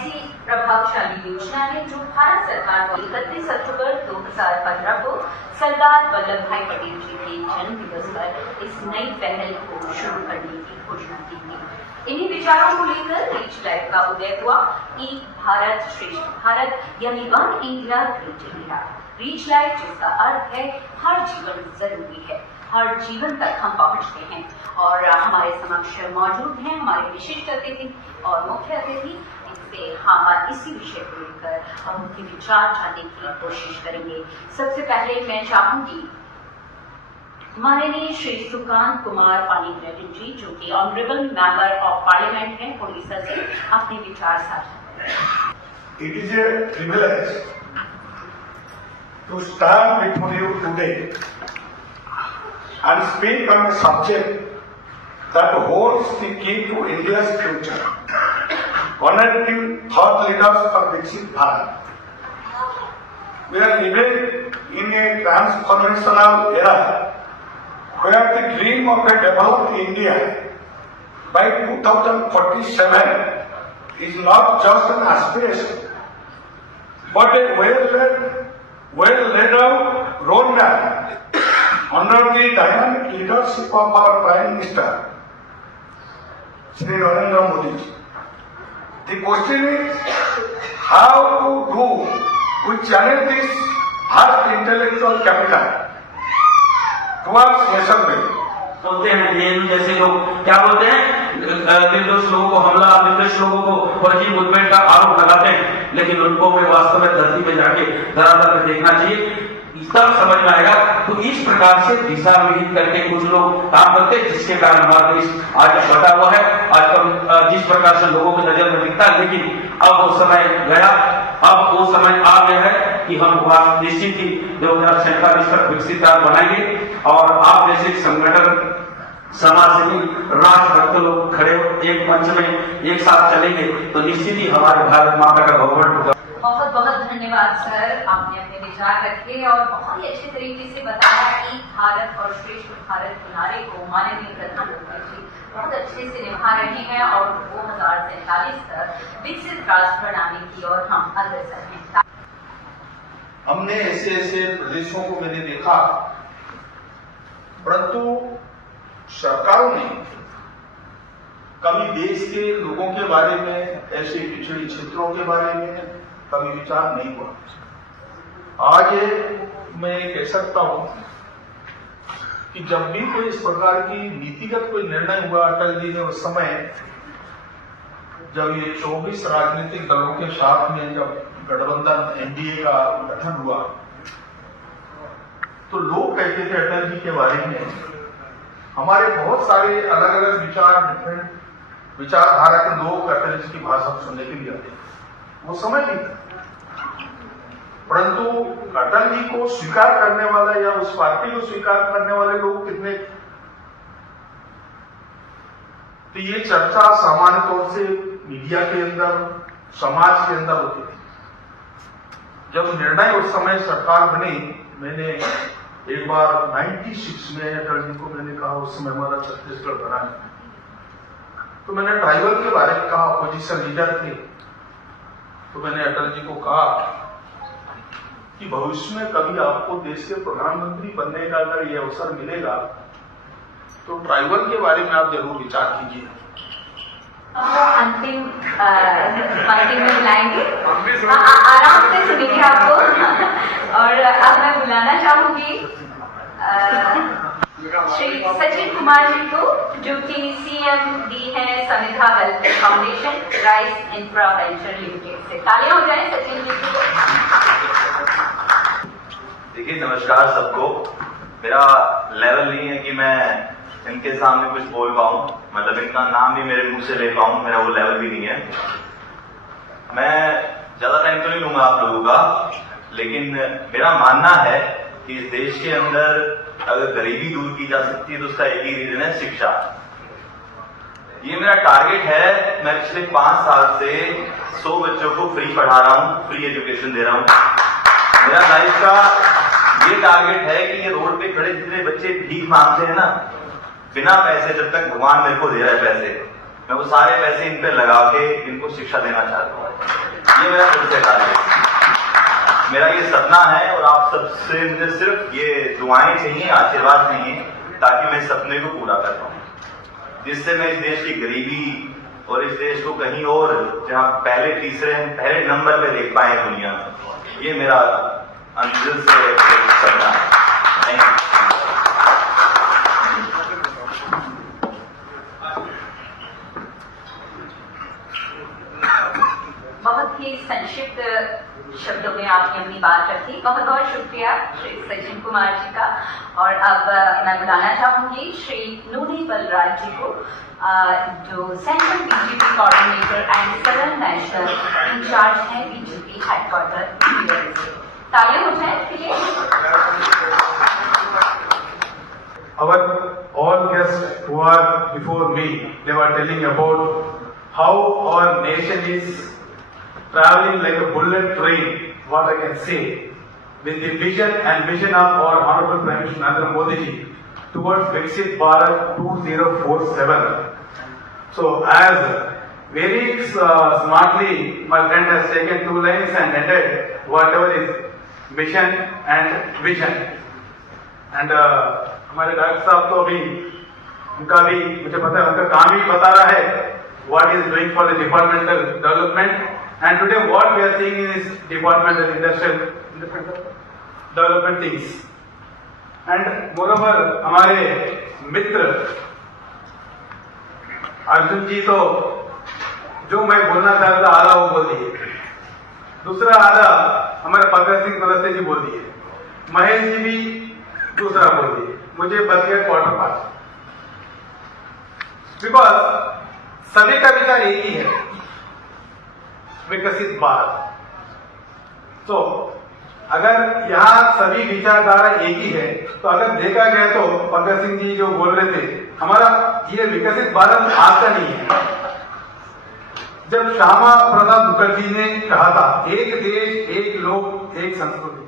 ऐसी प्रभावशाली योजना है जो भारत सरकार द्वारा 31 अक्टूबर 2015 को सरदार वल्लभ भाई पटेल जी के जन्म दिवस पर इस नई पहल को शुरू करने की घोषणा की थी। इन्हीं विचारों को लेकर रीच लाइफ का उदय हुआ। एक भारत श्रेष्ठ भारत यानी one India great India. Reach life जिसका अर्थ है हर जीवन जरूरी है, हर जीवन तक हम पहुंचते हैं। और हमारे समक्ष मौजूद हैं हमारे विशिष्ट अतिथि और मुख्य अतिथि। इनसे हम इसी विषय को लेकर हम उनके विचार जानने की कोशिश करेंगे। सबसे पहले मैं चाहूंगी माननीय श्री सुकांत कुमार पानीग्राही जी, जो कि ऑनरेबल मेंबर ऑफ पार्लियामेंट हैं उड़ीसा से, अपने विचार साझा करें। It is a privilege to stand before you today and speak on a subject that holds the key to India's future. Connecting thought leaders for Viksit Bharat. We are living in a transformational era where the dream of a developed India by 2047 is not just an aspiration, but a well-laid out roadmap under the dynamic leadership of our Prime Minister, Shri Narendra Modi ji. The question is how to do we channel this vast intellectual capital towards nation building. बोलते हैं JNU जैसे लोग क्या बोलते हैं, निर्दोष लोगों को हमला, निर्दोष लोगों को फर्जी मुठभेड़ का आरोप लगाते हैं, लेकिन उनको भी वास्तव में धरती पे जाके धरातल पे देखना चाहिए, तब समझ में आएगा। तो इस प्रकार से दिशा विहीन करके कुछ लोग काम करते हैं, जिसके कारण हमारा देश आज बटा हुआ है। आज कल जिस प्रकार से लोगों की नजर में दिखता है, लेकिन अब वो समय गया, अब वो समय आ गया है कि हम निश्चित ही 2047 तक विकसित राज्य बनाएंगे। और आप जैसे संगठन, समाजसेवी, राष्ट्रभक्त लोग खड़े एक मंच में एक साथ चलेंगे तो निश्चित ही हमारे भारत माता का गौरव होगा। बहुत बहुत धन्यवाद सर, आपने अपने विचार रखे और बहुत ही अच्छे तरीके से बताया। एक भारत और श्रेष्ठ भारत के नारे को माननीय प्रधानमंत्री जी बहुत अच्छे से निभा रहे हैं और 2047 तक विकसित राष्ट्र बनाने की ओर हम अग्रसर हैं। हमने ऐसे ऐसे प्रदेशों को मैंने देखा, परंतु सरकारों ने कभी देश के लोगों के बारे में, ऐसे पिछड़े क्षेत्रों के बारे में कभी विचार नहीं हुआ। आज मैं कह सकता हूं कि जब भी कोई इस प्रकार की नीतिगत कोई निर्णय हुआ अटल जी ने उस समय, जब ये 24 राजनीतिक दलों के साथ में जब गठबंधन एनडीए का गठन हुआ, तो लोग कहते थे अटल जी के बारे में, हमारे बहुत सारे अलग अलग विचार, डिफरेंट विचारधारा के लोग अटल जी की भाषण सुनने के लिए आते, वो समय नहीं था। परंतु अटल जी को स्वीकार करने वाला या उस पार्टी को स्वीकार करने वाले लोग कितने? तो ये चर्चा सामान्य तौर से मीडिया के अंदर, समाज के अंदर होती थी। जब निर्णय उस समय सरकार बनी, मैंने एक बार 96 में अटल जी को मैंने कहा, उस समय हमारा छत्तीसगढ़ बना, तो मैंने ट्राइबल के बारे में कहा, अपोजिशन लीडर थे, तो मैंने अटल जी को कहा कि भविष्य में कभी आपको देश के प्रधानमंत्री बनने का अगर ये अवसर मिलेगा तो ट्राइबल के बारे में आप जरूर विचार कीजिए। अंतिम पंक्ति में बुलाएंगे, आराम से सुनिए आपको। और अब मैं बुलाना चाहूंगी श्री सचिन कुमार जी को, जो कि CMD है Samidha welfare foundation rise infra venture limited से। तालियां हो जाए सचिन जी को। देखिए, नमस्कार सबको। मेरा लेवल नहीं है कि मैं इनके सामने कुछ बोल पाऊं, मतलब इनका नाम भी मेरे मुंह से ले पाऊं, मेरा वो लेवल भी नहीं है। मैं ज्यादा टाइम तो नहीं लूंगा आप लोगों का, लेकिन मेरा मानना है कि इस देश के अंदर अगर गरीबी दूर की जा सकती है तो उसका एक ही रीजन है, शिक्षा। ये मेरा टारगेट है। मैं पिछले 5 साल से 100 बच्चों को फ्री पढ़ा रहा हूं, फ्री एजुकेशन दे रहा हूं। मेरा लाइफ का ये टारगेट है कि ये रोड पे खड़े जितने बच्चे भीख मांगते हैं ना, बिना पैसे, जब तक भगवान मेरे को दे रहा है पैसे, मैं वो सारे पैसे इन पे लगा के इनको शिक्षा देना चाहता हूँ। ये मेरा सबसे कार्य है, मेरा ये सपना है और आप सबसे मुझे सिर्फ ये दुआएं चाहिए, आशीर्वाद चाहिए ताकि मैं इस सपने को पूरा कर पाऊँ, जिससे मैं इस देश की गरीबी और इस देश को कहीं और जहां पहले नंबर पे देख पाए दुनिया में। ये मेरा अंदर से सपना है। बहुत ही संक्षिप्त शब्दों में आपने अपनी बात रखी, बहुत बहुत शुक्रिया श्री सचिन कुमार जी का। और अब मैं बुलाना चाहूंगी श्री नूनी बलराज जी को, जो central BJP coordinator and southern national incharge है बीजेपी हेडक्वार्टर से। तालियां हो जाए के लिए। Our all guests who are before me, they were telling about how our nation is traveling like a bullet train, what I can say, with the vision and vision of our Honorable Prime Minister Narendra Modi ji towards Viksit Bharat 2047. So as very smartly my friend has taken 2 lines and ended whatever is mission and vision. And हमारे doctor साहब तो अभी उनका भी मुझे पता है, उनका काम ही बता रहा है what is doing for the departmental development. And today what we are seeing is departmental industrial development things. And moreover हमारे मित्र अर्जुन जी तो जो मैं बोलना चाहता था आधा वो बोल दिए, दूसरा आधा हमारे भगत सिंह कुलस्ते जी बोल दिए, महेश जी भी दूसरा बोल दिए, मुझे बच गया क्वार्टर पास। बिकॉज सभी का विचार एक ही है, विकसित भारत। तो अगर यहाँ सभी विचारधारा एक ही है, तो अगर देखा गया तो भगत सिंह जी जो बोल रहे थे, हमारा ये विकसित भारत आज का नहीं है। जब श्यामा प्रसाद मुखर्जी ने कहा था एक देश एक लोक एक संस्कृति,